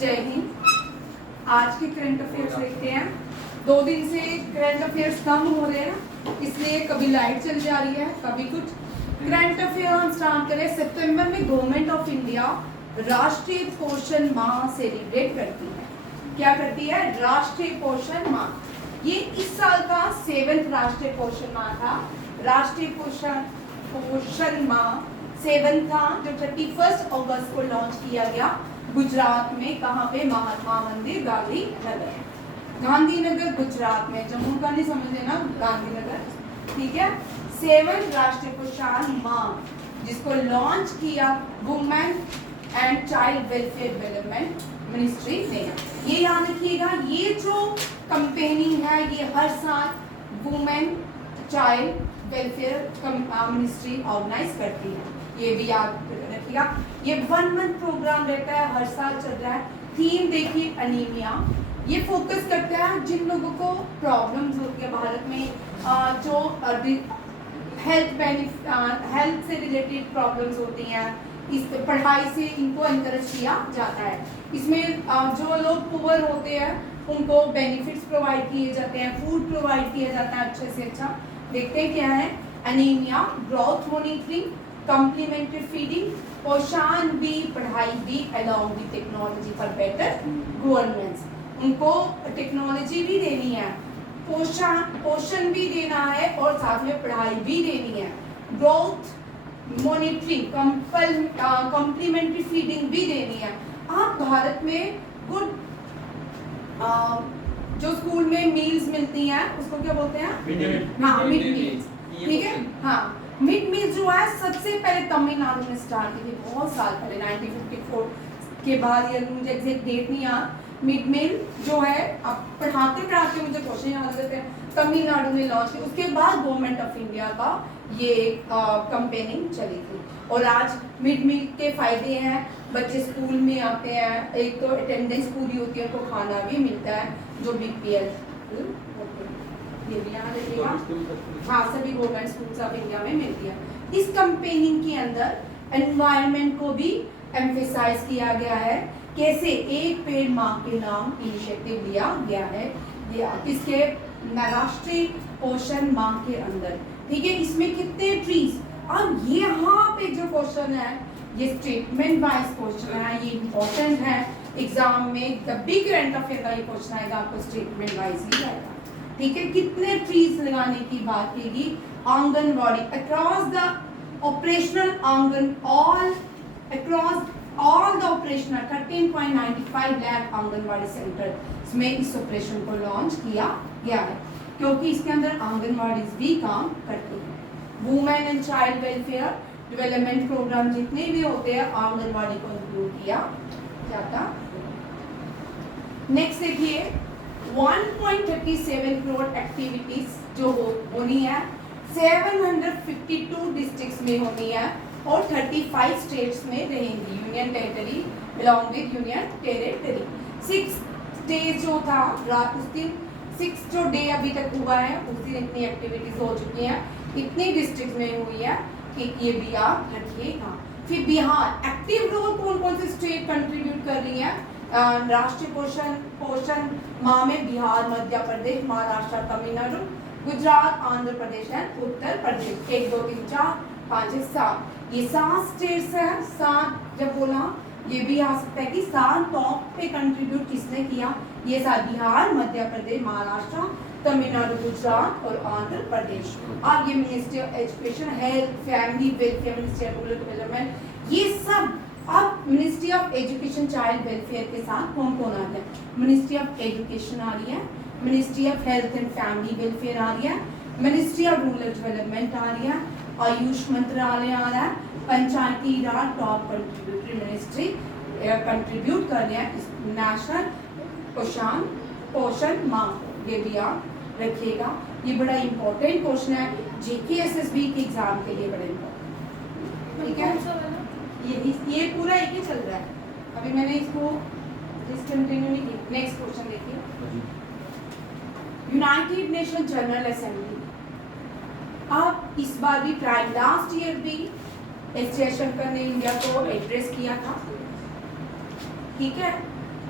जय हिंद। आज के करंट अफेयर्स देखते हैं। 2 दिन से करंट अफेयर्स कम हो रहे हैं, इसलिए कभी लाइट चल जा रही है, कभी कुछ। करंट अफेयर हम स्टार्ट करें। सितंबर में गवर्नमेंट ऑफ इंडिया राष्ट्रीय पोषण माह सेलिब्रेट करती है। क्या करती है? राष्ट्रीय पोषण माह। ये इस साल का 7वां राष्ट्रीय पोषण माह था। राष्ट्रीय पोषण माह 7 था, जो 31 अगस्त को लॉन्च किया गया गुजरात में। कहाँ पे? महात्मा मंदिर, गांधीनगर गुजरात में। जम्मू का नहीं समझ लेना, गांधीनगर, ठीक है। 7वां राष्ट्रीय पोषण माह जिसको लॉन्च किया women and child welfare development ministry ने। ये याद रखिएगा, ये जो कंपेनिंग है ये हर साल women child welfare ministry organise करती है। ये भी याद रखिएगा। ये 1 मंथ प्रोग्राम रहता है, हर साल चल रहा है। थीम देखिए, अनीमिया। ये फोकस करता है जिन लोगों को प्रॉब्लम्स होती है भारत में, जो हेल्थ से रिलेटेड प्रॉब्लम्स होती हैं, इस पढ़ाई से इनको एनकरेज किया जाता है। इसमें जो लोग पुअर होते हैं उनको बेनिफिट्स प्रोवाइड किए जाते हैं, फूड प्रोवाइड किया जाता है अच्छे से अच्छा। देखते हैं क्या है। Anaemia, growth monitoring, complementary feeding, पोषण भी, पढ़ाई भी, along with technology for better governance. उनको टेक्नोलॉजी भी देनी है, पोषण भी देना है और साथ में पढ़ाई भी देनी है। ग्रोथ मॉनिटरिंग, कॉम्प्लीमेंट्री फीडिंग भी देनी है। आप भारत में गुड जो स्कूल में मील्स मिलती हैं उसको क्या बोलते हैं? हाँ, मिड मील्स, ठीक है। हाँ, मिड मील जो है सबसे पहले तमिलनाडु में स्टार्ट की थी, बहुत साल पहले, 1954 के बाद। ये मुझे एग्जैक्ट डेट नहीं याद। मिड मील जो है, अब पढ़ाते पढ़ाते मुझे क्वेश्चन याद रहते हैं, तमिलनाडु में लॉन्च की। उसके बाद गवर्नमेंट ऑफ इंडिया का ये कैंपेनिंग चली थी। और आज मिड मील के फायदे हैं, बच्चे स्कूल में आते हैं, एक तो अटेंडेंस पूरी होती है, उनको खाना भी मिलता है जो BPL ये भी याद रखिएगा। हाँ, सभी गवर्नमेंट स्कूल्स ऑफ इंडिया में मिलती है। इस कैंपेनिंग के अंदर एनवायरनमेंट को भी एम्फेसाइज किया गया है। कैसे? एक पेड़ माँ के नाम इनिशिएटिव लिया गया है किसके? राष्ट्रीय पोषण माह के अंदर, ठीक है। इसमें कितने ट्रीज? अब ये यहाँ पे जो क्वेश्चन है ये स्टेटमेंट वाइज क्वेश्चन है, ये इंपॉर्टेंट है एग्जाम में। जब भी करंट अफेयर का ये क्वेश्चन आएगा आपको स्टेटमेंट वाइज ही आएगा, ठीक है। कितने ट्रीज लगाने की बात की? आंगनवाड़ी अक्रॉस द ऑपरेशनल आंगन all the operational 13.95 lakh anganwadi centre में इस ऑपरेशन को लॉन्च किया गया है, क्योंकि इसके अंदर आंगनवाड़ी भी काम करती है। Women and child welfare development programme जितने भी होते हैं आंगनवाड़ी को इंक्लूड किया जाता। नेक्स्ट देखिए, 1.37 करोड़ एक्टिविटीज जो होनी है 752 डिस्ट्रिक्ट्स में होनी है और 35 स्टेट्स में रहेंगी, union territory along with union territory. 6 days जो था, उस दिन 6 जो डे अभी तक हुआ है उस दिन इतनी एक्टिविटीज हो चुकी हैं, इतनी डिस्ट्रिक्ट में हुई है कि ये भी आप रखिएगा। फिर बिहार, एक्टिव रोल कौन कौन से स्टेट कंट्रीब्यूट कर रही है राष्ट्रीय पोषण माह में? बिहार, मध्य प्रदेश, महाराष्ट्र, तमिलनाडु, गुजरात, आंध्र प्रदेश एंड उत्तर प्रदेश। 1 2 3 4 5 6 7 ये 7 स्टेट्स है। 7 जब बोला ये भी आ सकता है कि 7 टॉप पे कंट्रीब्यूट किसने किया? ये 7 बिहार, मध्य प्रदेश, महाराष्ट्र, तमिलनाडु, गुजरात और आंध्र प्रदेश। अब ये ministry of education, health, family welfare, ministry of rural development, ये सब। अब ministry of education child welfare के साथ कौन कौन आता है? मिनिस्ट्री ऑफ एजुकेशन आ रही है, ministry of health and family welfare आ रही है, मिनिस्ट्री ऑफ रूरल डेवलपमेंट आ रही है, आयुष मंत्रालय आ रहा है, Panchayati Raj top contributory ministry contribute कर रहे हैं नेशनल पोषण माह। ये भी आप रखिएगा, ये बड़ा इंपॉर्टेंट क्वेश्चन है JK SSB के एग्जाम के लिए, बड़ा इंपॉर्टेंट, ठीक है। ये पूरा एक ही चल रहा है, अभी मैंने इसको डिसकंटिन्यू नहीं की। नेक्स्ट क्वेश्चन देखिए, यूनाइटेड नेशन जनरल असेंबली। अब इस बार भी प्राइम, लास्ट ईयर भी एस जयशंकर ने इंडिया को एड्रेस किया था, ठीक है।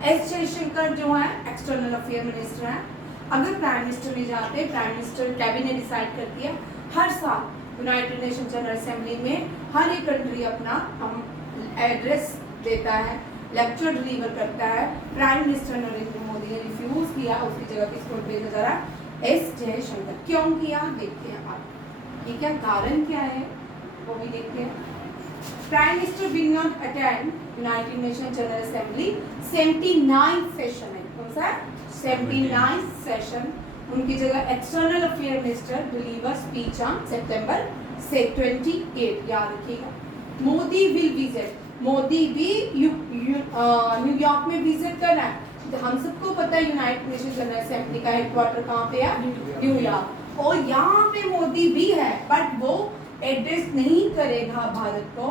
एस जयशंकर जो है एक्सटर्नल अफेयर मिनिस्टर हैं। अगर प्राइम मिनिस्टर में जाते, प्राइम मिनिस्टर कैबिनेट डिसाइड करती है हर साल यूनाइटेड नेशन जनरल असेंबली में हर एक कंट्री अपना एड्रेस देता है, लेक्चर डिलीवर करता है। प्राइम मिनिस्टर नरेंद्र मोदी ने रिफ्यूज किया, उसकी जगह किसको भेजा जा रहा है? एस जयशंकर। क्यों किया देखते हैं आप, ठीक है, कारण क्या है वो भी देखते हैं। Prime minister will not attend United nation general assembly 79 session है, कौन सा 79 सेशन। उनकी जगह external affair minister deliver speech on सितंबर से 28, याद रखिएगा। मोदी विल विजिट, मोदी भी न्यूयॉर्क में विजिट कर रहा है। तो हम सबको पता है यूनाइटेड नेशन जनरल असेंबली का हेडक्वार्टर कहाँ पे है? न्यूयॉर्क। और यहाँ पे मोदी भी है, बट वो एड्रेस नहीं करेगा भारत को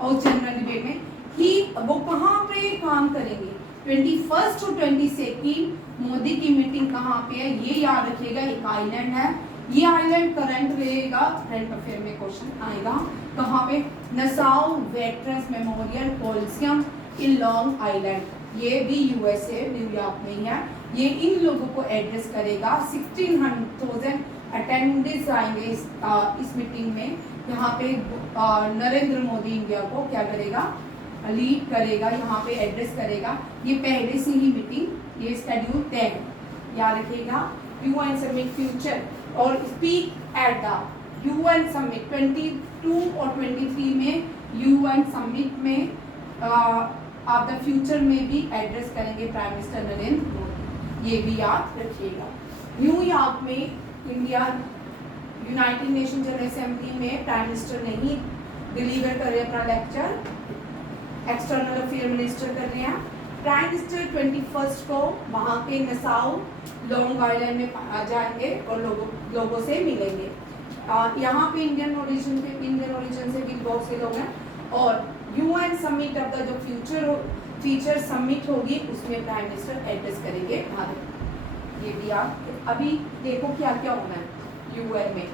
और जनरल डिबेट में ही। वो कहाँ पे काम करेंगे? 21 और 22 मोदी की मीटिंग कहाँ पे है ये याद रखिएगा। एक आइलैंड है, ये आइलैंड करंट रहेगा, करंट अफेयर में क्वेश्चन आएगा। कहाँ पे? Nassau veterans memorial coliseum in long island, ये भी यूएसए न्यूयॉर्क में ही है। ये इन लोगों को एड्रेस करेगा। 16,000 अटेंडेंस आएंगे इस मीटिंग में। यहाँ पे नरेंद्र मोदी इंडिया को क्या करेगा? लीड करेगा, यहाँ पे एड्रेस करेगा। ये पहले से ही मीटिंग ये शेड्यूल तय है, याद रखिएगा। यूएन समिट फ्यूचर और speak at the UN summit 22 और 23 में यूएन समिट में आप द फ्यूचर में भी एड्रेस करेंगे प्राइम मिनिस्टर नरेंद्र मोदी, ये भी याद रखिएगा। न्यूयॉर्क में India United nation general assembly में प्राइम मिनिस्टर नहीं डिलीवर कर रहे अपना लेक्चर, एक्सटर्नल अफेयर मिनिस्टर कर रहे हैं। प्राइम मिनिस्टर 21 को वहाँ के नसाउ लॉन्ग आइलैंड में आ जाएंगे और लोगों से मिलेंगे। यहाँ पे इंडियन ओरिजिन से भी बहुत से लोग हैं। और यूएन समिट ऑफ द जो फ्यूचर समिट होगी उसमें प्राइम मिनिस्टर एड्रेस करेंगे भारत। ये भी आप अभी देखो क्या क्या होना है यूएन में।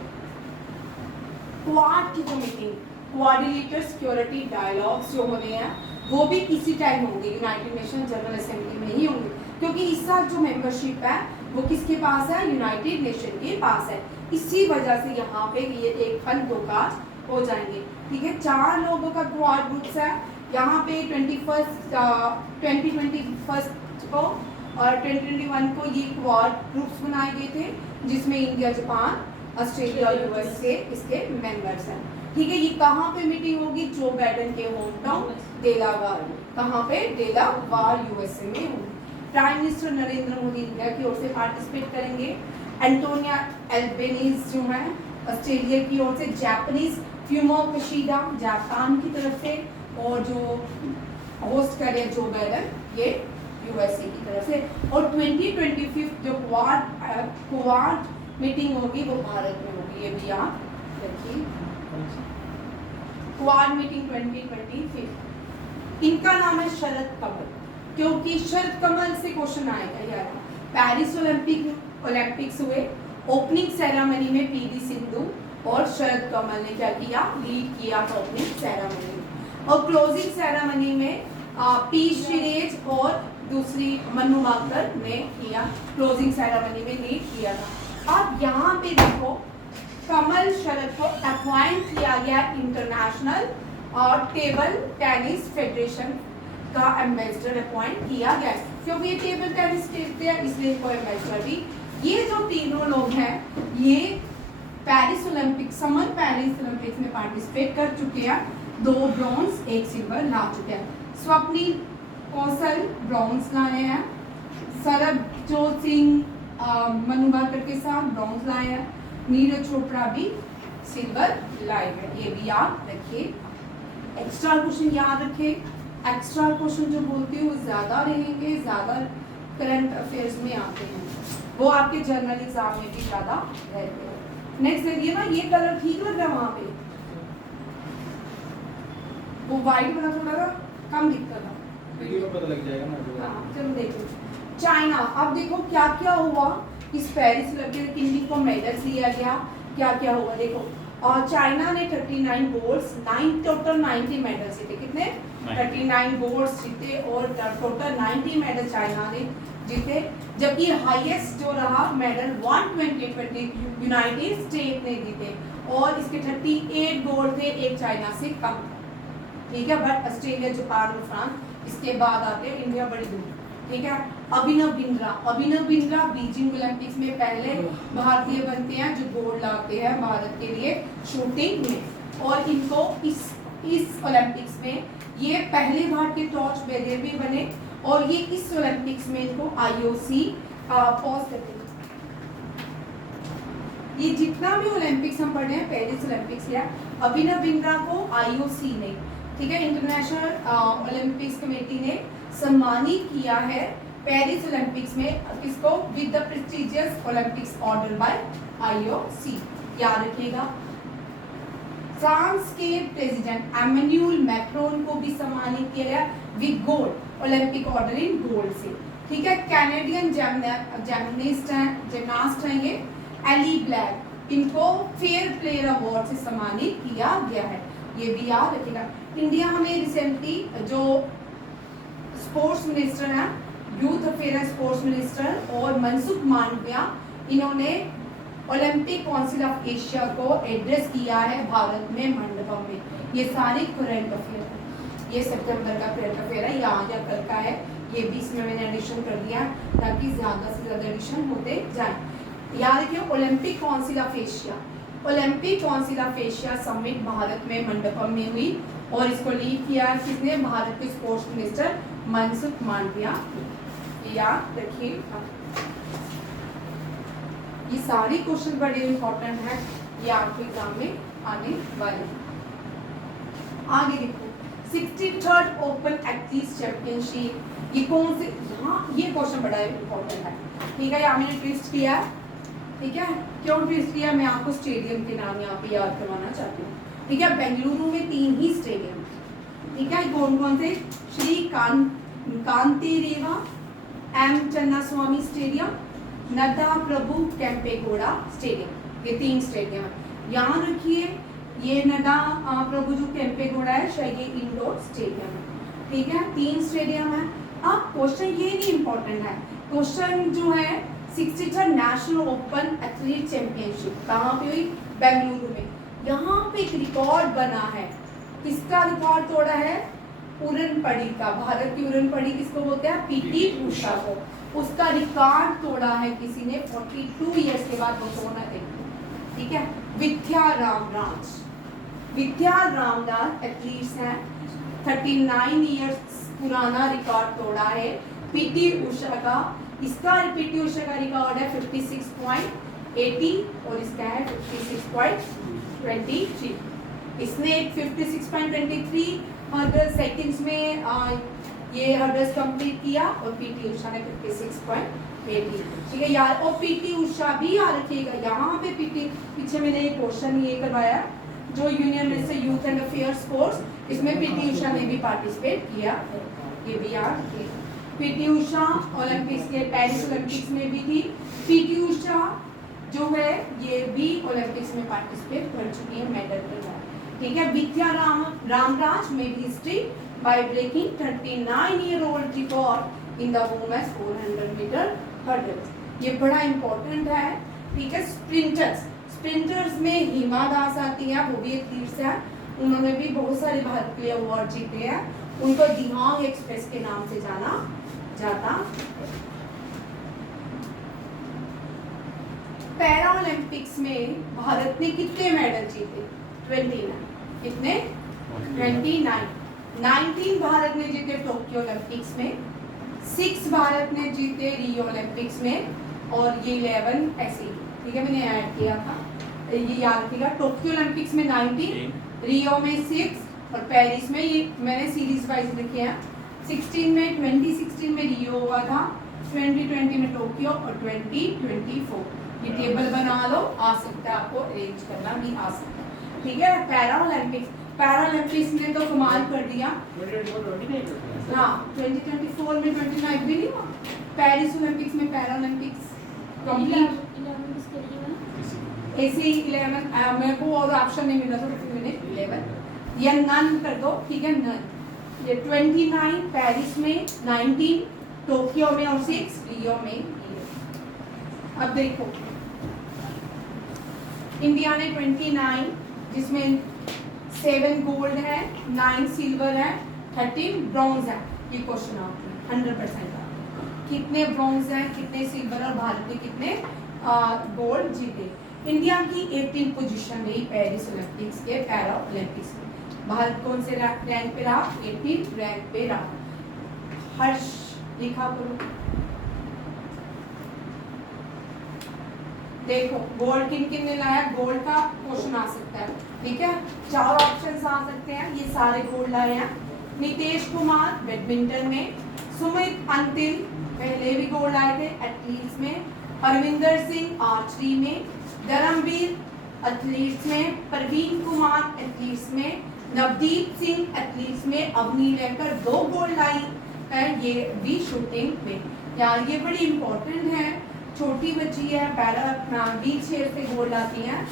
क्वाड की जो मीटिंग, कोऑर्डिनेटर सिक्योरिटी डायलॉग्स जो होने हैं वो भी इसी टाइम होंगे, यूनाइटेड नेशन जनरल असेंबली में ही होंगे। क्योंकि इस साल जो मेंबरशिप है वो किसके पास है? यूनाइटेड नेशन के पास है। इसी वजह से यहाँ पे ये एक फन दो काज हो जाएंगे, ठीक है। 4 लोगों का क्वाड ग्रुप्स है यहाँ पे 2021 को और 2021 को ये क्वाड ग्रुप्स बनाए गए थे, जिसमें इंडिया, जापान, ऑस्ट्रेलिया और यूएसए इसके मेंबर्स हैं, ठीक है। ये कहाँ पे मीटिंग होगी? जो बाइडेन के होम टाउन डेलावार में। कहाँ पे? डेलावार यूएसए में होगी। Prime minister Narendra Modi India की ओर से पार्टिसिपेट करेंगे। एंटोनिया एल्बेनीज जो है ऑस्ट्रेलिया की ओर से, जापानीज फ्यूमो किशिडा जापान की तरफ से, और जो होस्ट करे जो बाइडेन ये यूएसए की तरफ से। और 2025 जो क्वाड मीटिंग होगी वो भारत में होगी, ये भी याद रखिए। क्वाड मीटिंग 2025, इनका नाम है शरद कमल, क्योंकि शरद कमल से क्वेश्चन आएगा यार। पेरिस ओलंपिक्स हुए, ओपनिंग सेरेमनी में पीवी सिंधु और शरद कमल ने क्या किया? लीड किया था ओपनिंग सेरेमनी में। और क्लोजिंग सेरेमनी में पी श्रीरेज और दूसरी मनु भाकर ने किया, क्लोजिंग सेरेमनी में लीड किया था। अब यहाँ पे देखो कमल शरद को अपॉइंट किया गया इंटरनेशनल और टेबल टेनिस फेडरेशन का एम्बेसडर अपॉइंट किया गया, क्योंकि ये टेबल टेनिस खेलते हैं इसलिए इनको एम्बेसडर भी। ये जो तीनों लोग हैं ये Paris Olympics, summer Paris Olympics में पार्टिसिपेट कर चुके हैं, 2 ब्रॉन्ज 1 सिल्वर ला चुके हैं। स्वप्निल कौशल ब्रॉन्ज लाए हैं, सरबजोत सिंह मनु भाकर के साथ ब्रॉन्ज लाए हैं, नीरज चोपड़ा भी सिल्वर लाए हैं, ये भी याद रखिए। एक्स्ट्रा क्वेश्चन याद रखिए, एक्स्ट्रा क्वेश्चन जो बोलती हूँ ज़्यादा रहेंगे, ज़्यादा करंट अफेयर्स में आते हैं, वो आपके जर्नल एग्जाम में भी ज़्यादा रहते हैं। नेक्स्ट देखिए ना, ये कलर ठीक लग रहा है वहाँ पे, वो वाइट वाला थोड़ा सा कम दिखता था, पता लग जाएगा ना। हाँ चलो देखो। चाइना, अब देखो क्या क्या हुआ इस पेरिस ओलंपिक, किन को मेडल्स दिया गया, क्या क्या हुआ देखो। और चाइना ने 39 गोल्ड्स 9 टोटल 90 मेडल जीते। कितने? 39 गोल्ड्स जीते और टोटल 90 मेडल चाइना ने जीते। जबकि हाईएस्ट जो रहा मेडल 120 यूनाइटेड स्टेट ने जीते और इसके 38 गोल्ड थे, एक चाइना से कम था। ठीक है, बट ऑस्ट्रेलिया, जापान और फ्रांस इसके बाद आते हैं, इंडिया बड़ी दूर। ठीक है, अभिनव बिंद्रा बीजिंग ओलंपिक्स में पहले भारतीय बनते हैं जो गोल्ड लाते हैं भारत के लिए शूटिंग में, और इनको इस ओलंपिक्स में ये पहले भारतीय टॉर्च बेरर भी बने और ये इस ओलंपिक्स में इनको आईओसी पॉज करते हैं। ये जितना भी ओलंपिक्स हम पढ़े हैं, पेरिस ओलंपिक्स या अभिनव बिंद्रा को आईओसी ने, ठीक है, इंटरनेशनल ओलंपिक्स कमेटी ने सम्मानित किया है पेरिस ओलंपिक्स में किसको? With the prestigious Olympics order by IOC. याद रखिएगा। फ्रांस के प्रेसिडेंट एमेन्युअल मैक्रोन को भी सम्मानित किया गया with gold, Olympic order in gold से। ठीक है, कैनेडियन जिम्नास्ट हैं ये एली ब्लैक, इनको फेयर प्लेयर अवार्ड से सम्मानित किया गया है, ये भी याद रखिएगा। इंडिया में रिसेंटली जो स्पोर्ट्स मिनिस्टर हैं, youth affair and sports minister और मनसुख मांडविया, इन्होंने ओलंपिक काउंसिल ऑफ एशिया को एड्रेस किया है भारत में मंडपम में। ये सारे करंट अफेयर है, ये सितंबर का करंट अफेयर है, यहाँ या कल का है, ये भी इसमें मैंने एडिशन कर दिया ताकि ज़्यादा से ज़्यादा एडिशन होते जाएं। याद रखिए, Olympic council of Asia, Olympic council of Asia summit Bharat में मंडपम में हुई और इसको लीड किया किसने? भारत के स्पोर्ट्स मिनिस्टर मनसुख मांडविया। याद रखिए, ये सारे क्वेश्चन बड़े इंपॉर्टेंट हैं, ये आपके एग्जाम में आने वाले। आगे देखो, 63rd ओपन एथलीट्स चैंपियनशिप, ये कौन से? यहाँ ये क्वेश्चन बड़ा इंपॉर्टेंट है। ठीक है, यहाँ मैंने ट्विस्ट किया। ठीक है, क्यों ट्विस्ट किया? मैं आपको स्टेडियम के नाम यहाँ पे याद करवाना चाहती हूँ। ठीक है, बेंगलुरु में 3 ही स्टेडियम। ठीक है, कौन कौन से? श्री कांतिरेवा एम चन्नास्वामी स्टेडियम, नड्डा प्रभु केम्पेगौड़ा स्टेडियम, ये 3 स्टेडियम है। यहाँ रखिए, ये नड्डा प्रभु जो केम्पेगौड़ा है शायद ये इंडोर स्टेडियम है। ठीक है, 3 स्टेडियम है। अब क्वेश्चन ये नहीं इंपॉर्टेंट है, क्वेश्चन जो है 63rd national open athlete championship कहाँ पे हुई? बेंगलुरु में। यहाँ पे एक रिकॉर्ड बना है, किसका रिकॉर्ड तोड़ा है? उरनपड़ी का। भारत की उरनपड़ी किसको बोलते हैं? पीटी उषा को। उसका रिकॉर्ड तोड़ा है किसी ने 42 इयर्स के बाद, वो सोना थे। ठीक है, विद्या रामदास एथलीट्स हैं, 39 इयर्स पुराना रिकॉर्ड तोड़ा है पीटी उषा का। इसका पीटी उषा का रिकॉर्ड है 56.80 और इसका है 56.23। इसने 56.23 हर्डल सेकंड्स में ये हर्डल्स कंप्लीट किया और पीटी उषा ने 56.80। ठीक है यार, और पीटी उषा भी याद रखिएगा। यहाँ पे पीटी, पीछे मैंने एक क्वेश्चन ये करवाया जो union minister youth and affair sports, इसमें पीटी उषा ने भी पार्टिसिपेट किया, ये भी याद रखिएगा। पीटी उषा ओलंपिक्स के पेरिस ओलंपिक्स में भी थी। पीटी उषा जो है ये भी ओलंपिक्स में पार्टिसिपेट कर चुकी है मेडल के साथ। ठीक है, विद्या रामराज में भी history by breaking 39-year-old record in the women's 400 metre hurdles. ये बड़ा इंपॉर्टेंट है। ठीक है, स्प्रिंटर्स में हिमा दास आती है, वो भी एक तीर्थ है, उन्होंने भी बहुत सारे भारत के लिए अवार्ड जीते हैं। उनको दिहांग एक्सप्रेस के नाम से जाना जाता। पैरा ओलंपिक्स में भारत ने कितने मेडल जीते? 29। कितने? 29। 19 भारत ने जीते टोक्यो ओलंपिक्स में, 6 भारत ने जीते रियो ओलंपिक्स में और ये 11 ऐसे ही। ठीक है, मैंने ऐड किया था, ये याद रखिएगा। टोक्यो ओलंपिक्स में 19, रियो में 6 और पेरिस में, ये मैंने सीरीज वाइज लिखे हैं। 16 में 2016 में रियो हुआ था, 2020 में टोक्यो और 2024। ये टेबल बना लो, आ सकता है, आपको अरेंज करना भी आ सकता है। ठीक है, पैरा ओलंपिक्स ने तो कमाल कर दिया। हाँ, 2024 में 29 भी नहीं हुआ। पेरिस ओलंपिक्स में पैरा ओलंपिक्स कंप्लीट 11 किसके लिए है? AC 11 मेरे को और ऑप्शन नहीं मिला था तो फिर मैंने 11 या नन कर दो, ठीक है नन। ये 29 पेरिस में, 19 टोक्यो में और 6 रियो में। अब देखो इंडिया ने 29 जिसमें 7 गोल्ड है, 9 सिल्वर है, 13 ब्रॉन्ज है। ये क्वेश्चन आपने 100% कितने ब्रॉन्ज है, कितने सिल्वर और भारत ने कितने गोल्ड जीते। इंडिया की 18 पोजीशन रही पेरिस ओलंपिक्स के पैरा ओलंपिक्स में। भारत कौन से रैंक पे रहा? 18 रैंक पे रहा। हर्ष लिखा करो। देखो गोल्ड किन किन ने लाया, गोल्ड का क्वेश्चन आ सकता है, ठीक है 4 ऑप्शंस आ सकते हैं। ये सारे गोल्ड लाए हैं। नितेश कुमार बैडमिंटन में, सुमित अंतिल पहले भी गोल्ड लाए थे एथलीट्स में, अरविंदर सिंह आर्चरी में, धर्मवीर एथलीट्स में, प्रवीण कुमार एथलीट्स में, नवदीप सिंह एथलीट्स में, अवनी लेकर 2 गोल्ड लाई है ये भी शूटिंग में। यार ये बड़ी इंपॉर्टेंट है, छोटी बच्ची है, पैरा व्हील चेयर से गोल्ड लाती हैं।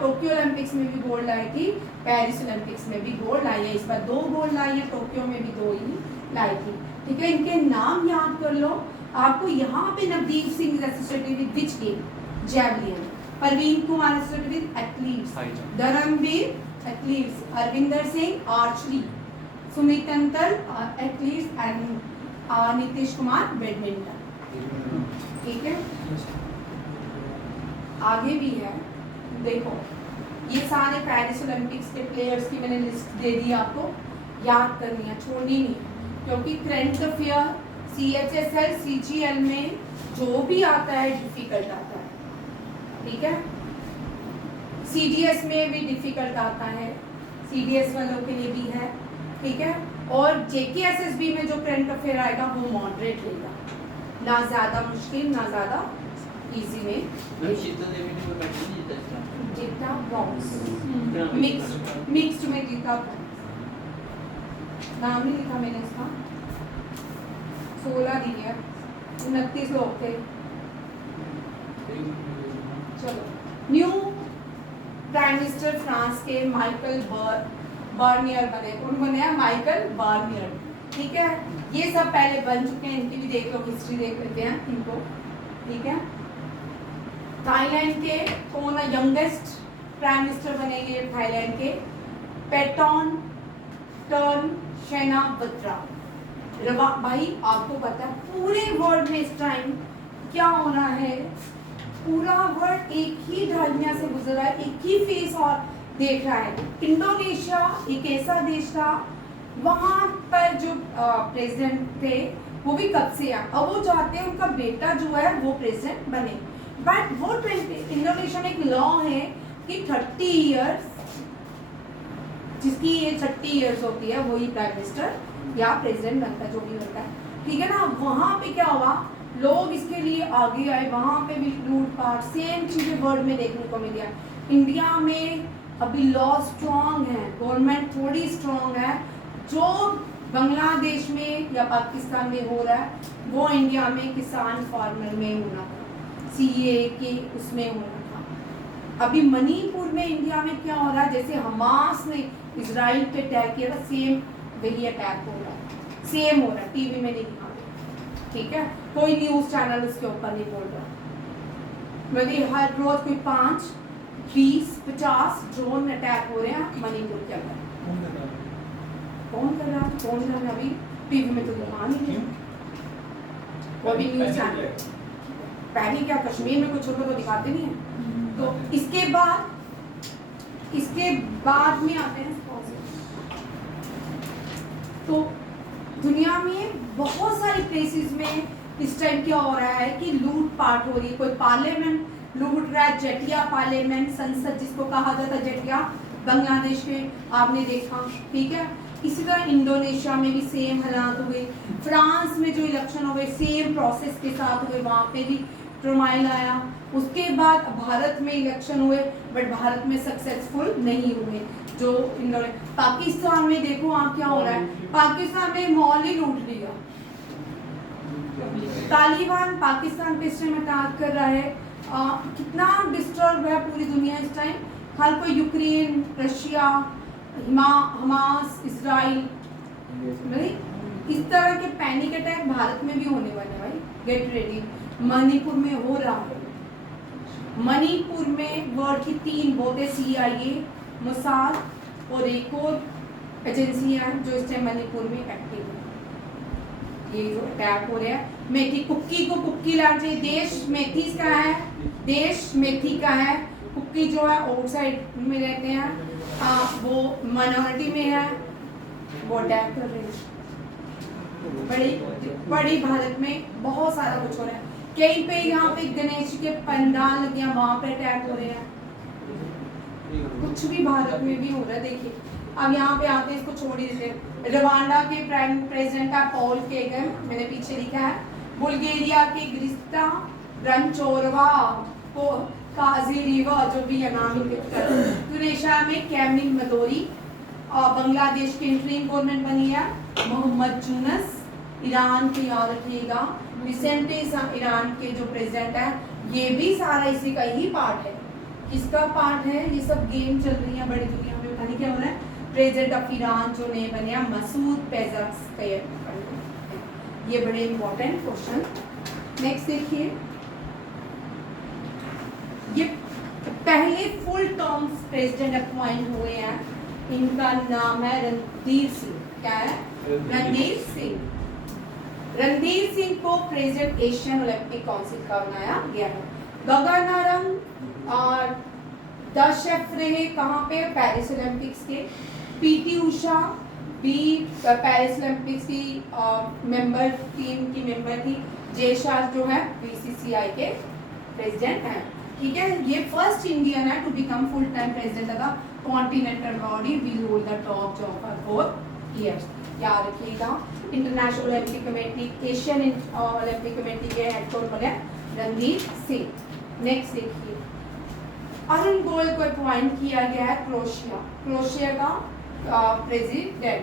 टोक्यो ओलंपिक्स में भी गोल्ड लाई थी, पेरिस ओलंपिक्स में भी गोल्ड लाई है। इस बार 2 गोल्ड लाई है, टोक्यो में भी 2 ही लाई थी, ठीक है। इनके नाम याद कर लो। आपको यहाँ पे Navdeep Singh associated with which game? Javelin. Praveen Kumar associated with athletes, Dharamvir athletes, Arvinder Singh archery, Sumit Antil athletes and Nitesh Kumar badminton, ठीक है। आगे भी है, देखो ये सारे पेरिस ओलंपिक्स के प्लेयर्स की मैंने लिस्ट दे दी, आपको याद करनी है, छोड़नी नहीं, क्योंकि करंट अफेयर CHSL CGL में जो भी आता है डिफिकल्ट आता है, ठीक है। CDS में भी डिफिकल्ट आता है, CDS वालों के लिए भी है, ठीक है। और JKSSB में जो करंट अफेयर आएगा वो मॉडरेट रहेगा, ना ज़्यादा मुश्किल ना ज़्यादा इजी में। जीता ब्रॉन्ज, मिक्स्ड में जीता ब्रॉन्ज। नाम नहीं लिखा मैंने इसका, 16 दिन है, 29 लोग थे। चलो न्यू प्राइम मिनिस्टर फ्रांस के माइकल बार्नियर बने। कौन बने हैं? माइकल बार्नियर, ठीक है। ये सब पहले बन चुके हैं, इनकी भी देख लो, हिस्ट्री देख लेते हैं इनको, ठीक है। थाईलैंड के कौन है यंगेस्ट प्राइम मिनिस्टर बनेंगे? थाईलैंड के पेटॉन टर्न शेनावत्रा। भाई आपको पता है पूरे वर्ल्ड में इस टाइम क्या हो रहा है? पूरा वर्ल्ड एक ही ढालियां से गुजर रहा है, एक ही फेस और देख रहा है। इंडोनेशिया एक ऐसा देश था, वहां पर जो प्रेसिडेंट थे वो भी कब से है, अब वो चाहते हैं उनका बेटा जो है वो प्रेसिडेंट बने। बट वो इंडोनेशिया में एक लॉ है कि 30 इयर्स, जिसकी एज 30 इयर्स होती है वही प्राइम मिनिस्टर या प्रेसिडेंट बनता है, जो भी होता है, ठीक है ना। वहां पे क्या हुआ, लोग इसके लिए आगे आए, वहां पे भी लूटपाट सेम चीजें वर्ल्ड में देखने को मिली है। इंडिया में अभी लॉ स्ट्रांग है, गवर्नमेंट थोड़ी स्ट्रांग है। जो बांग्लादेश में या पाकिस्तान में हो रहा है वो इंडिया में किसान फार्मर में होना था, CA के उसमें होना था। अभी मणिपुर में इंडिया में क्या हो रहा है, जैसे हमास ने इजराइल पे अटैक किया था, सेम वही अटैक हो रहा है, सेम हो रहा है, टीवी में नहीं दिखा रहे, ठीक है। कोई न्यूज चैनल उसके ऊपर नहीं बोल रहा। मतलब हर रोज कोई 5, 20, 50 ड्रोन अटैक हो रहे हैं मणिपुर के अंदर। कौन कर रहा है? कौन कर रहा है? अभी टीवी में तो दिखा नहीं रहे, वो भी न्यूज चैनल। पहले क्या कश्मीर में कुछ होता तो दिखाते नहीं है। तो इसके बाद में आते हैं तो दुनिया में बहुत सारी प्लेसेस में इस टाइम क्या हो रहा है कि लूट पाट हो रही है। कोई पार्लियामेंट लूट रहा है, जटिया पार्लियामेंट, संसद जिसको कहा जाता है जटिया, बांग्लादेश में आपने देखा, ठीक है। इसी तरह इंडोनेशिया में भी सेम हालात हुए, फ्रांस में जो इलेक्शन हो गए सेम प्रोसेस के साथ हुए, वहाँ पे भी ट्रमाइल आया। उसके बाद भारत में इलेक्शन हुए बट भारत में सक्सेसफुल नहीं हुए। जो पाकिस्तान में देखो वहाँ क्या हो रहा है, पाकिस्तान में मॉल ही लूट लिया। तालिबान पाकिस्तान पे इस टाइम अटैक कर रहा है, कितना डिस्टर्ब है पूरी दुनिया इस टाइम। हर कोई यूक्रेन, रशिया, हमास, इसराइल, इस तरह के पैनिक अटैक भारत में भी होने वाले भाई, गेट रेडी। मणिपुर में हो रहा है, मणिपुर में वर्ल्ड की 3 बोटे CIA, मोसाद और एक और एजेंसियां जो इस टाइम मणिपुर में एक्टिव है। ये जो अटैक हो रहा है, मेथी कुक्की को कुक्की लाना चाहिए। देश मेथी का है, देश मेथी का है। कुक्की जो है आउटसाइड में रहते हैं, वो माइनॉरिटी में है, वो अटैक कर रहे हैं। बड़ी भारत में बहुत सारा कुछ हो रहा है। कहीं पे यहाँ पे गणेश के पंडाल लगे हैं, वहां पे अटैक हो रहे हैं। कुछ भी भारत में भी हो रहा है। देखिए अब यहाँ पे आते हैं, इसको छोड़ ही देते हैं। रवांडा के प्रेसिडेंट है पॉल केगन, मैंने पीछे लिखा है। बुल्गारिया के ग्रिस्ता रंचोरवा को काजीरीवा, जो भी है नाम है। ट्यूनीशिया में कैमिल मदोरी, और बांग्लादेश की इंटरिम गवर्नमेंट बनी है मोहम्मद यूनुस। ईरान को याद रखिएगा, रिसेंटली ईरान के जो प्रेसिडेंट है, ये भी सारा इसी का ही पार्ट है। किसका पार्ट है? ये सब गेम चल रही है बड़ी दुनिया में, पता नहीं क्या हो रहा है। प्रेसिडेंट ऑफ ईरान जो नए बने हैं मसूद पेज़ेश्कियान। ये बड़े इंपॉर्टेंट क्वेश्चन। नेक्स्ट देखिए, ये पहले फुल टर्म प्रेसिडेंट अपॉइंट हुए हैं, इनका नाम है रणधीर सिंह। क्या है? रणधीर सिंह। रणधीर सिंह को प्रेसिडेंट एशियन ओलंपिक काउंसिल का बनाया गया है। गगनारंग और दशरथ रहे कहाँ पे? पेरिस ओलंपिक्स के। PT उषा भी पेरिस ओलंपिक्स की मेंबर टीम की मेंबर थी। जय शाह जो है BCCI के प्रेसिडेंट हैं। ठीक है, ये फर्स्ट इंडियन है to become full time president of the continental body, will hold the top job for 4 years। याद रखिएगा, international Olympic committee, Asian Olympic committee के हेड कौन बने? रणधीर सिंह। नेक्स्ट देखिए, अरुण गोयल को अपॉइंट किया गया है क्रोएशिया का president,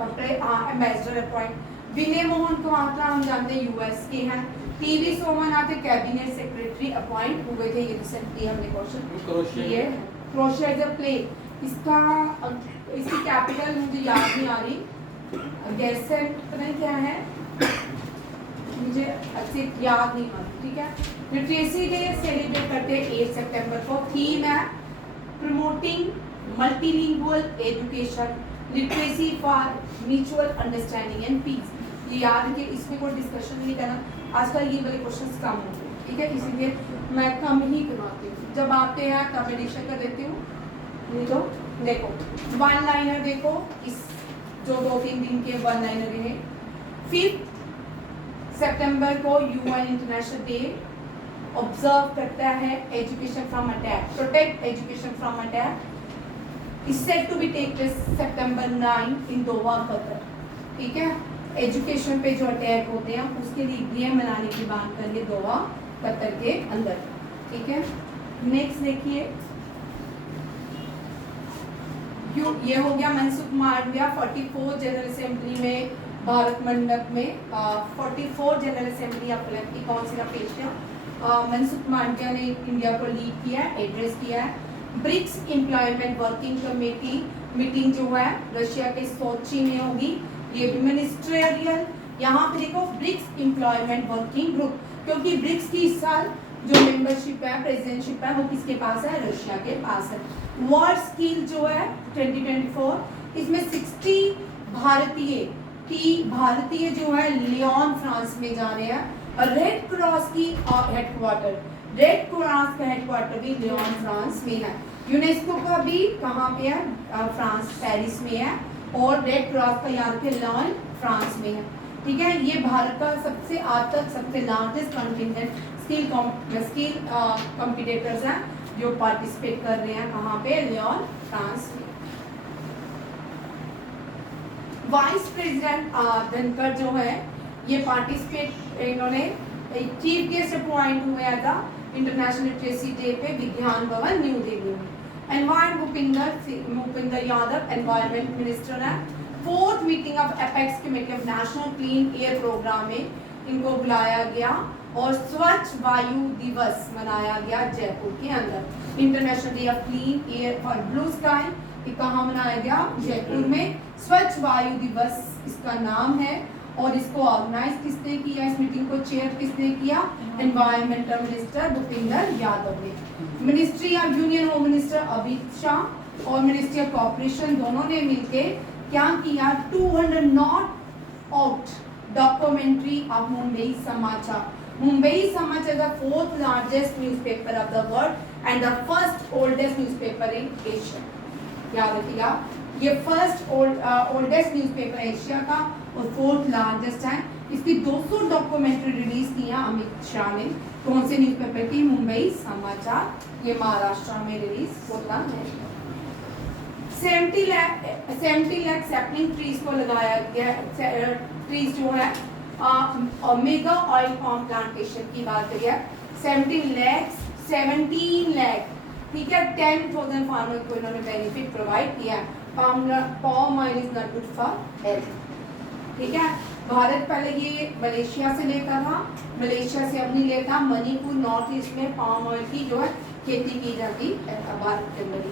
ambassador appoint. Vinay Mohan Kwatra हम जानते हैं US के हैं। TV Somnath cabinet secretary appoint हुए थे, ये रिसेंटली हमने क्वेश्चन किए। क्रोएशिया इज अ प्ले, इसकी कैपिटल मुझे याद नहीं आ रही, गेसेंट पता नहीं क्या है, मुझे अच्छे याद नहीं आ रही। ठीक है, लिटरेसी डे सेलिब्रेट करते हैं 8 सितंबर को। थीम है promoting multilingual education, literacy for mutual understanding and peace. ये याद है कि इसमें कोई डिस्कशन नहीं करना, आजकल ये वाले क्वेश्चंस कम होते हैं। ठीक है, इसीलिए मैं कम ही करवाती हूँ, जब आते हैं तब एडिशन कर देती हूँ। नहीं तो देखो वन लाइनर, देखो इस जो 2-3 दिन के वन लाइनर है। 5 सितंबर को UN इंटरनेशनल डे ऑब्जर्व करता है education from attack, protect education from attack. Is set to be take place September 9 in Doha, Qatar. ठीक है, एजुकेशन पे जो अटैक होते हैं उसके लिए गेम मनाने की बात करिए दोहा, कतर के अंदर। ठीक है, नेक्स्ट देखिए, ये हो गया मनसुख मांडविया 44 जनरल असेंबली में, भारत मंडप में 44 general assembly of Olympic council of Asia. Mansukh Mandaviya ने इंडिया को लीड किया, एड्रेस किया है। BRICS employment working committee meeting जो है रशिया के सोची में होगी, ये भी मिनिस्ट्रियल। यहाँ पे देखो ब्रिक्स एम्प्लॉयमेंट वर्किंग ग्रुप, क्योंकि ब्रिक्स की इस साल जो मेंबरशिप है, प्रेसिडेंटशिप है, वो किसके पास है? रशिया के पास है। वर्ल्ड स्किल जो है 2024, इसमें 60 भारतीय जो है लियोन फ्रांस में जा रहे हैं। और रेड क्रॉस की रेड क्रॉस का हेडक्वार्टर भी लियोन फ्रांस में है। यूनेस्को का भी कहाँ पे है? फ्रांस, पेरिस में है। और रेड क्रॉस का याद के लियोन फ्रांस में है। ठीक है, ये भारत का सबसे आज तक सबसे लार्जेस्ट कंटिजेंट स्किल कॉम्पिटिटर्स हैं जो पार्टिसिपेट कर रहे हैं। कहाँ पे? लियोन फ्रांस में। वाइस प्रेसिडेंट धनखड़ जो है ये पार्टिसिपेट, इन्होंने चीफ गेस्ट अपॉइंट हुए था इंटरनेशनल लिटरेसी डे पे विज्ञान भवन न्यू दिल्ली में। भूपिंदर यादव एनवायरमेंट मिनिस्टर है। 4th meeting of apex committee of national clean air programme में इनको बुलाया गया और स्वच्छ वायु दिवस मनाया गया जयपुर के अंदर। International day of clean air और ब्लू स्काई ये कहाँ मनाया गया? जयपुर में। स्वच्छ वायु दिवस इसका नाम है और इसको ऑर्गेनाइज किसने किया? इस मीटिंग को चेयर किसने किया? एनवायरमेंटल मिनिस्टर भूपेंद्र यादव ने। Ministry of union home minister Amit Shah और मिनिस्ट्री ऑफ कॉर्पोरेशन दोनों ने मिलके क्या किया? 200 not out documentary of Mumbai समाचार। मुंबई समाचार the 4th largest newspaper of the world and the first oldest newspaper in Asia. याद रखिएगा, ये फर्स्ट ओल्डेस्ट न्यूज़पेपर एशिया का और 4th लार्जेस्ट है। इसकी 200 डॉक्यूमेंट्री रिलीज किया अमित शाह ने। कौन से न्यूज़पेपर की? मुंबई समाचार। ये महाराष्ट्र में रिलीज होता है। 70 लाख सैपलिंग ट्रीज को लगाया गया। ट्रीज जो है मेगा ऑयल पाम प्लांटेशन की बात करिए 17 लाख, ठीक है। 10,000 फार्मर को इन्होंने बेनिफिट प्रोवाइड किया। Palm oil is not good for health, ठीक है। भारत पहले ये मलेशिया से लेता था, मलेशिया से अब नहीं लेता। मणिपुर नॉर्थ ईस्ट में पाम ऑयल की जो है खेती की जाती है भारत के अंदर।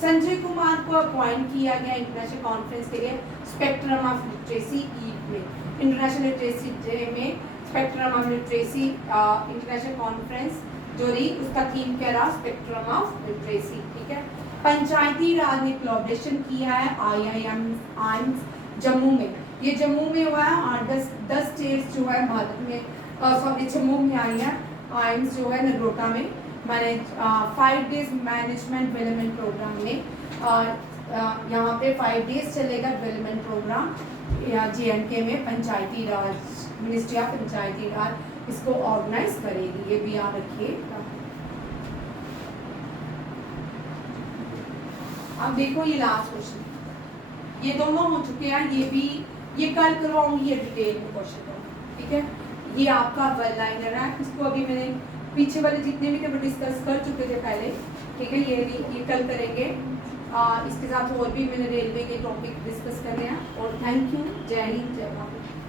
संजय कुमार को अपॉइंट किया गया इंटरनेशनल कॉन्फ्रेंस के लिए स्पेक्ट्रम ऑफ लिटरेसी ईव में। इंटरनेशनल लिटरेसी डे में spectrum of literacy international conference जो रही उसका थीम क्या रहा? स्पेक्ट्रम ऑफ लिटरेसी, ठीक है। पंचायती राज ने कोलैबोरेशन किया है IIM जम्मू में। ये जम्मू में हुआ है और 10 स्टेट्स जो है भारत में सॉरी जम्मू में आई है। आइम्स जो है नगरोटा में मैंने 5 डेज मैनेजमेंट डेवलपमेंट प्रोग्राम में यहाँ पे 5 डेज चलेगा डेवलपमेंट प्रोग्राम JNK में। पंचायती राज मिनिस्ट्री ऑफ पंचायती राज इसको ऑर्गेनाइज करेगी, ये भी याद रखिए। अब देखो ये लास्ट क्वेश्चन, ये दोनों हो चुके हैं। ये भी ये कल करवाऊंगी, ये डिटेल में क्वेश्चन हो, ठीक है। ये आपका वन लाइनर है, इसको अभी मैंने पीछे वाले जितने भी थे वो डिस्कस कर चुके थे पहले, ठीक है। ये कल करेंगे। इसके साथ और भी मैंने रेलवे के टॉपिक डिस्कस कर रहे हैं। और थैंक यू। जय हिंद, जय भारत।